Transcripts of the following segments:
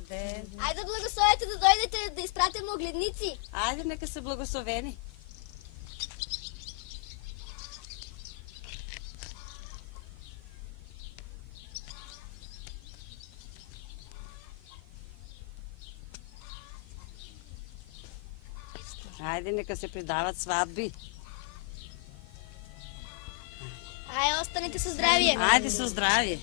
Dobar den. Ajde blagoslovite da dojdete da ispratimo oglednici. Ajde, neka se blagosloveni. Ajde, neka se pridavat svadbi. Ajde, ostanite sa zdravije. Ajde, sa zdravije.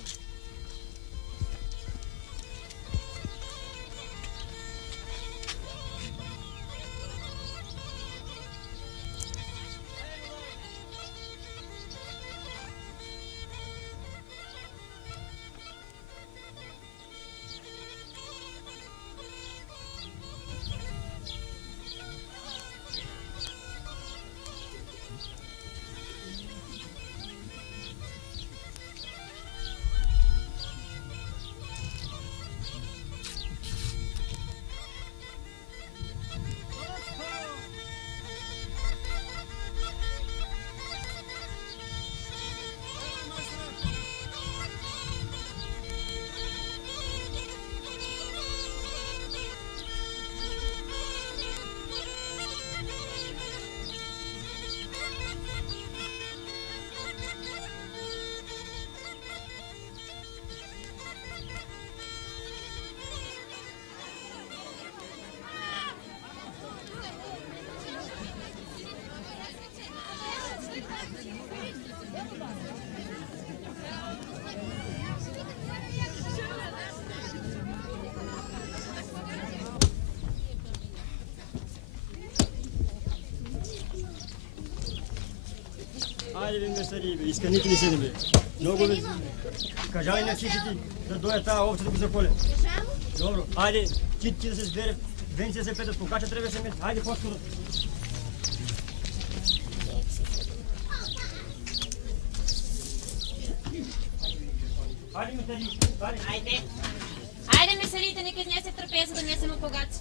Ajde vi mesari, iskanikli se ne bi. Mnogo bi kažali na čititi da doje ta ovca da bi za polje. Dobro, ajde, čititi da se zbere, venci da se petat, pokača treba se meti, ajde poskoro. Ajde mesari, ajde. Ajde. Ajde месарите, нека изнесе трапеза да несемо погаци.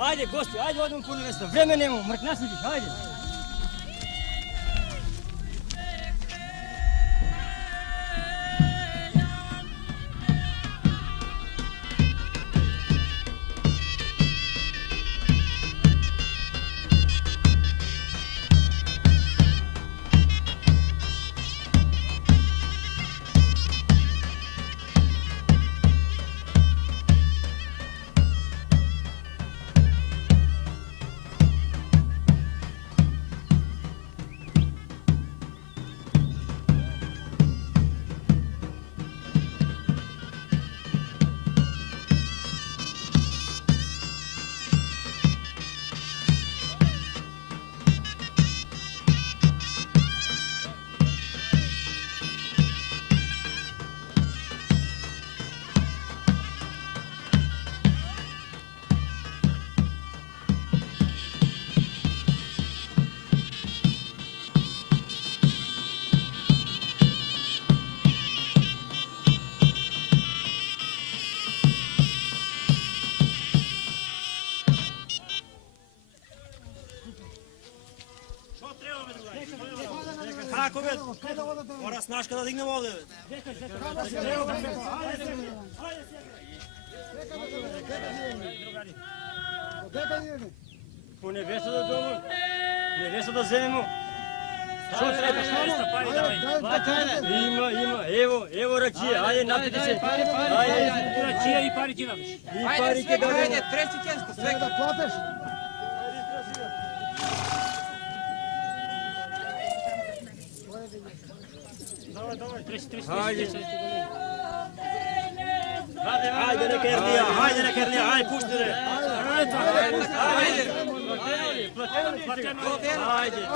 Ajde, gosti, ajde odemo puno mjesto. Vreme nemamo, mrkna se viš, ajde. Kako bе? Mora snaška da dignemo ovde. Po nevesta da domu, nevesta da zememo. Što treba? Ima, evo račije, ajde napite se. Ajde, Račija i pari ti daš. i parike da damo. treći često, sve da platiš. Ajde neka Ernija, ajde pušti re. Ajde.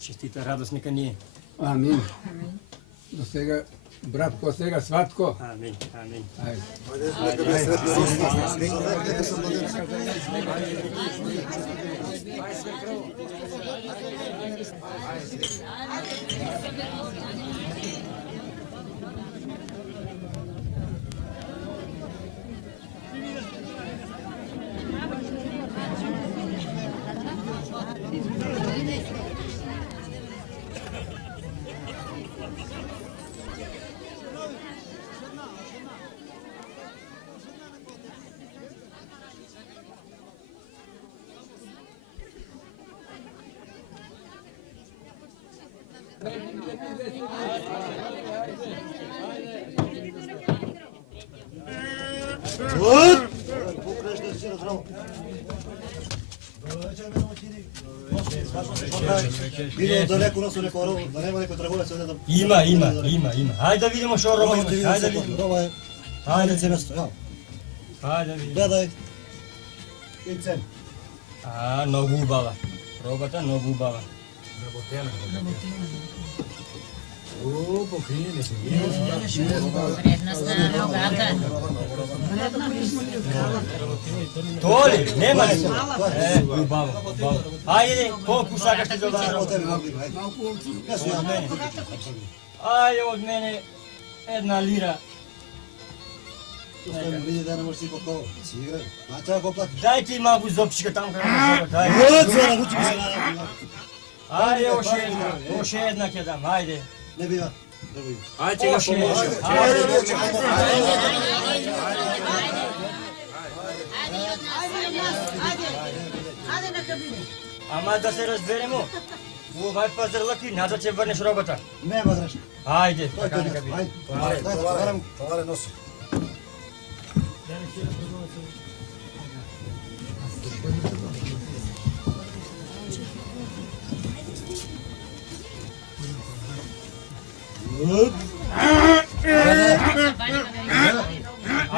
Čestita radost neka nije. Amin. Do svega, bratko, od svega svatko. Amin, amin. Ajde. Bilo далеко носно neko rovo, da nema neko trgovac ovdje da... Ima. Hajde da vidimo što roba ima. Hajde da vidimo. Roba je... Hajde se mjesto, evo. Hajde da vidimo. Gledaj. I cen. A, mnogo ubava. Robata mnogo ubava. Vrednostna rogata. To li? Nema li? Ubava. Hajde, koliko šakaš ti dobar roba? Od mene. Ajde, od mene jedna lira. Tu što mi vidi da ne možeš si kod kovo. Si igraj. Znači ako plati. Daj ti malku zopčika tamo kada ne treba. Daj. Zvona, uči mi se naravno. Ajde, još jedna će dam, ajde. Ne biva. Ne biva. Ajde, još jedna. Ajde na kabine. Ама да се разберемо. У овај пазарлак и назад ќе врнеш робота. Нема грешка. Ајде, Тој така тој. нека биде. Ајде, товаре носи.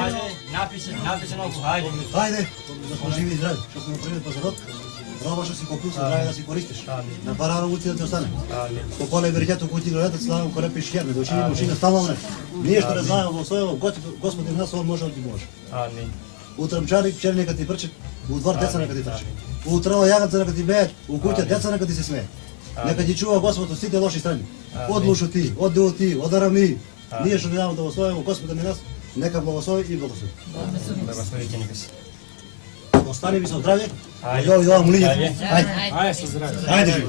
Ајде, напише малку, ајде. Ајде, да сме живи и здрави. Што сме направили пазарот, роба што си купил, се здрави да си користиш. На пара работи да ти остане. По поле веригето кој ти гледат, славам кој лепиш херне, да учини машина стално време. Ние што не знаеме во својо, Господи нас он може да ти може. Амин. Утре мчари, пчели нека ти прчат, у двор деца нека ти трчат. Утре јагаци нека ти беат, у куќа деца нека ти се смеат. Нека ти чува Господ од сите лоши страни. Од лушоти, од дивоти, од арами. Ние што гледаме да во Господа ни нас, нека благослови и благослови. Благословите нека си. Остани ви со здравје. Ајде, овие ова молиња. Ајде. Ајде со здравје. Ајде живи.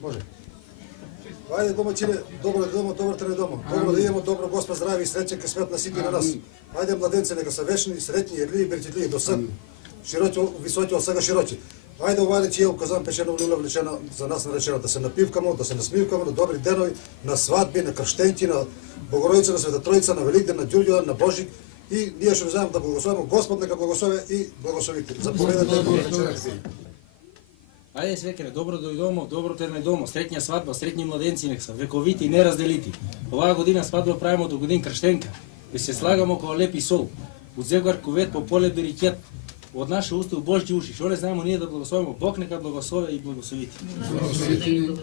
Може. Ајде домаќине, добро да дома, добро да не дома. Добро да имаме добро Господ здрави и среќен ка свет на сите на нас. Ајде младенци нека се вечни, сретни, ерливи, бертитливи до сън. Широки, високи од сега широки. Ајде овајде ти ел казан печено лула влечена за нас наречена да се напивкамо, да се насмивкамо на добри денови, на свадби, на крштенки, на Богородица, на Света Троица, на Великден, на Ѓурѓевдан, на Божик. И ние што вземам да благословиме, Господ нека благослови и благословите. Заповедате. Ајде свекере, добро дојдомо, добро те најдомо, среќна свадба, среќни младенци нека се, вековити и неразделити. Оваа година свадба правиме до годин крштенка, и се слагамо како леп и сол. Од зегар кувет по поле берикет, От наше уста у Божji уши. Що не знаємо ние да благословимо? Бог нека благословя и благословити. Благословите ни.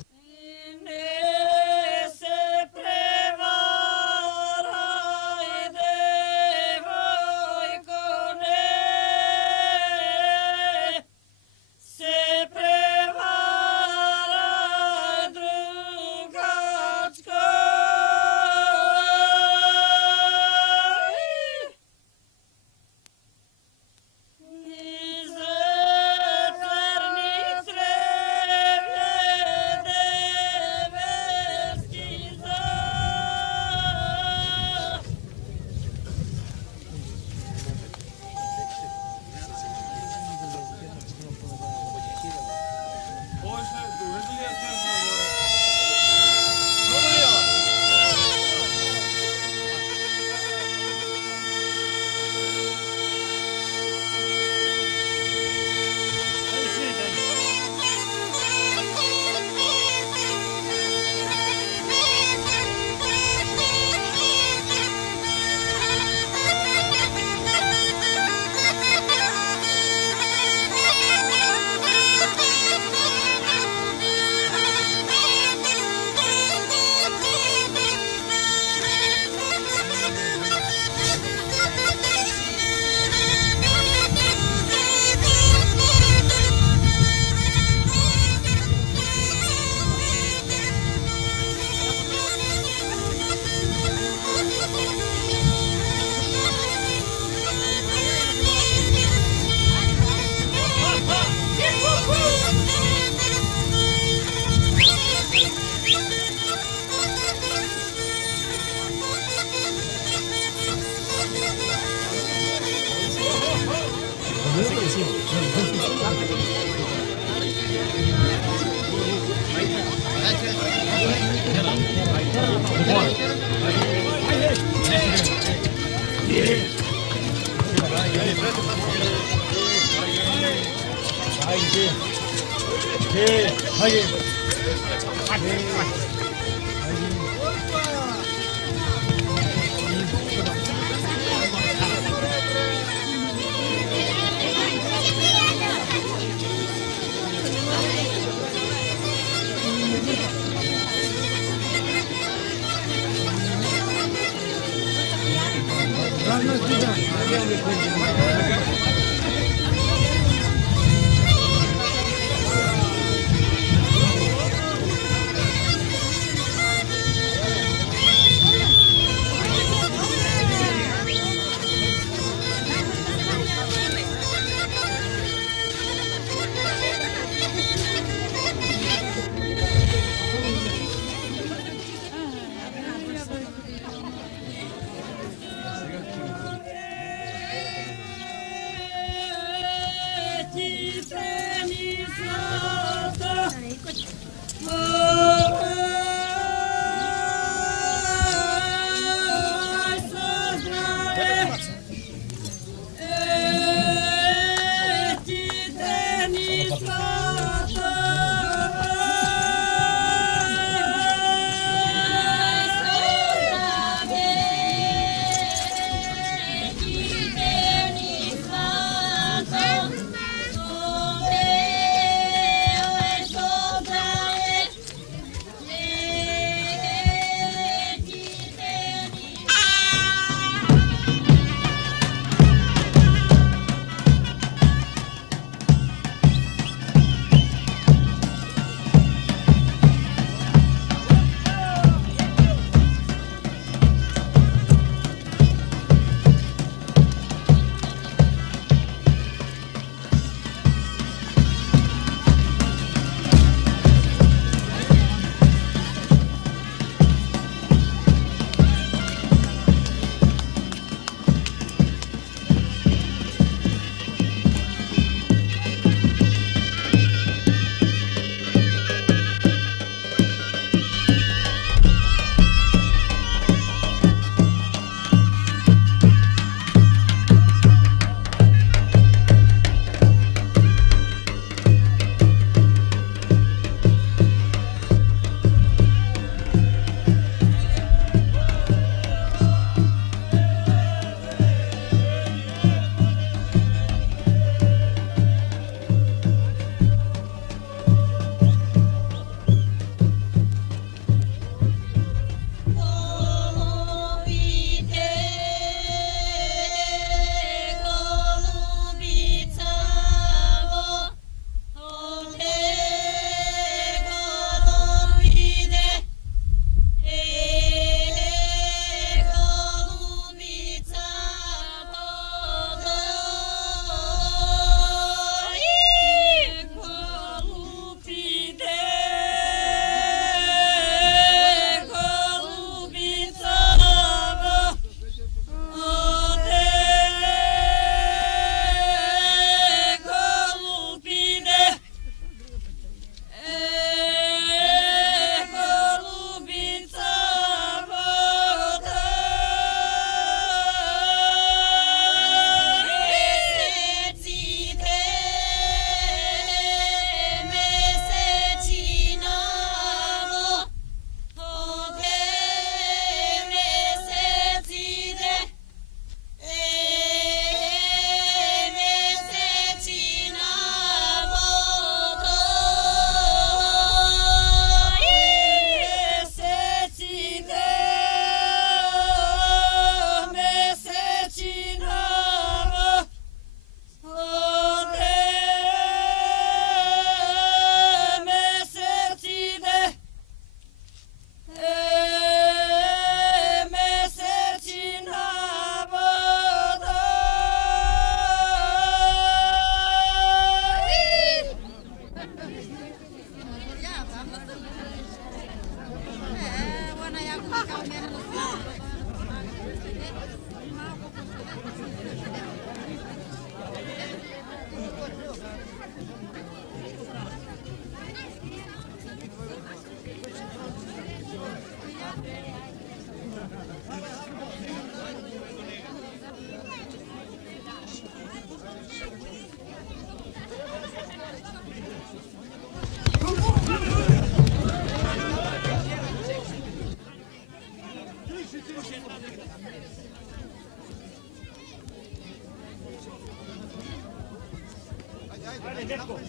Ajde, dečko.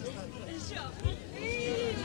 Ej,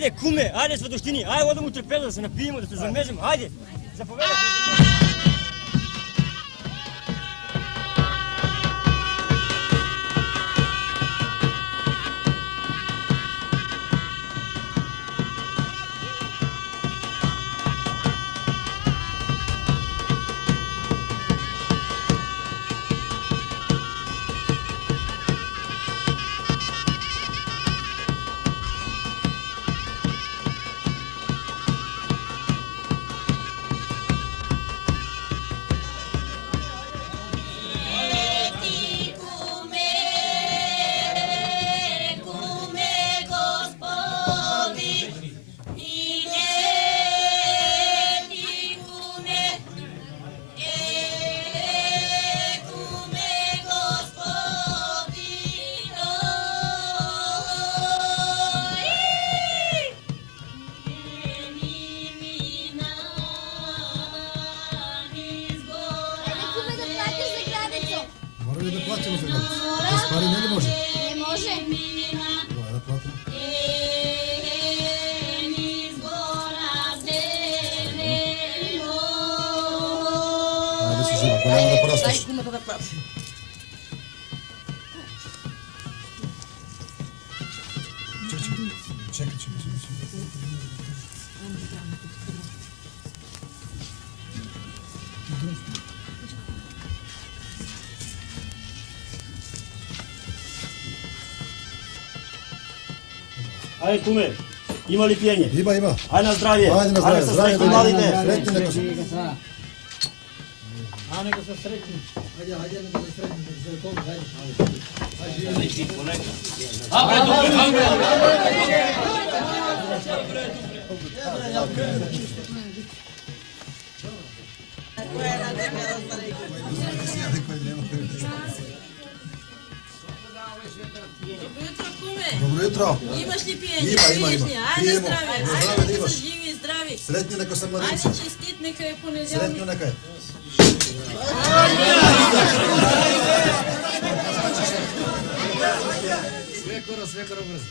Ajde, kume, ajde svadoštini, ajde odemo u trpezu da se napijemo, da se zamezimo, ajde, zapovedaj. Mora li da platimo za granicu? Bez pari ne može. Не може. Давай да платим. Ajde si živa, ko nema da porasteš. Кумата да плати. Čekaj. Ajde kume, ima li pijenje? Ima. Ajde na zdravije. Ajde na zdravje. Ajde sa Zdravje sretnim da malite. Sretni neka su. A neka sa sretni. Ajde, neka sa sretni, neka se to daj. Dobro jutro. Имаш ли пиење? Има. Айде Пиемо. здрави. Здраве Айде да да имаш. са живи и здрави. Sretni neka sam mladinci. Айде честит, нека е понеделник. Sretnio neka je. Свекоро брз.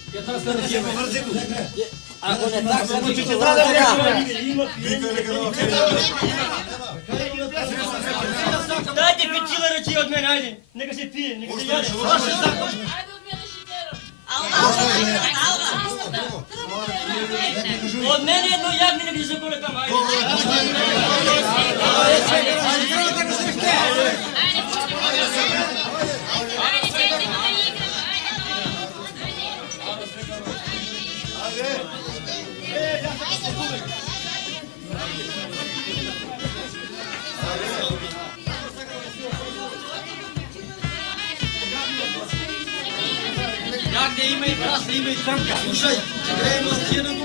Викай нека нова Dajte pečila reći od mene, ajde, neka se pije, neka se jade. Ajde od mene šitero. Od mene jedno jagni, neka se zakole tamo, ajde. Ajde, pustimo ga. Ajde, čestimo da igramo. Jagde ima i prasne, ima i crnka, slušaj, grejemo s jedan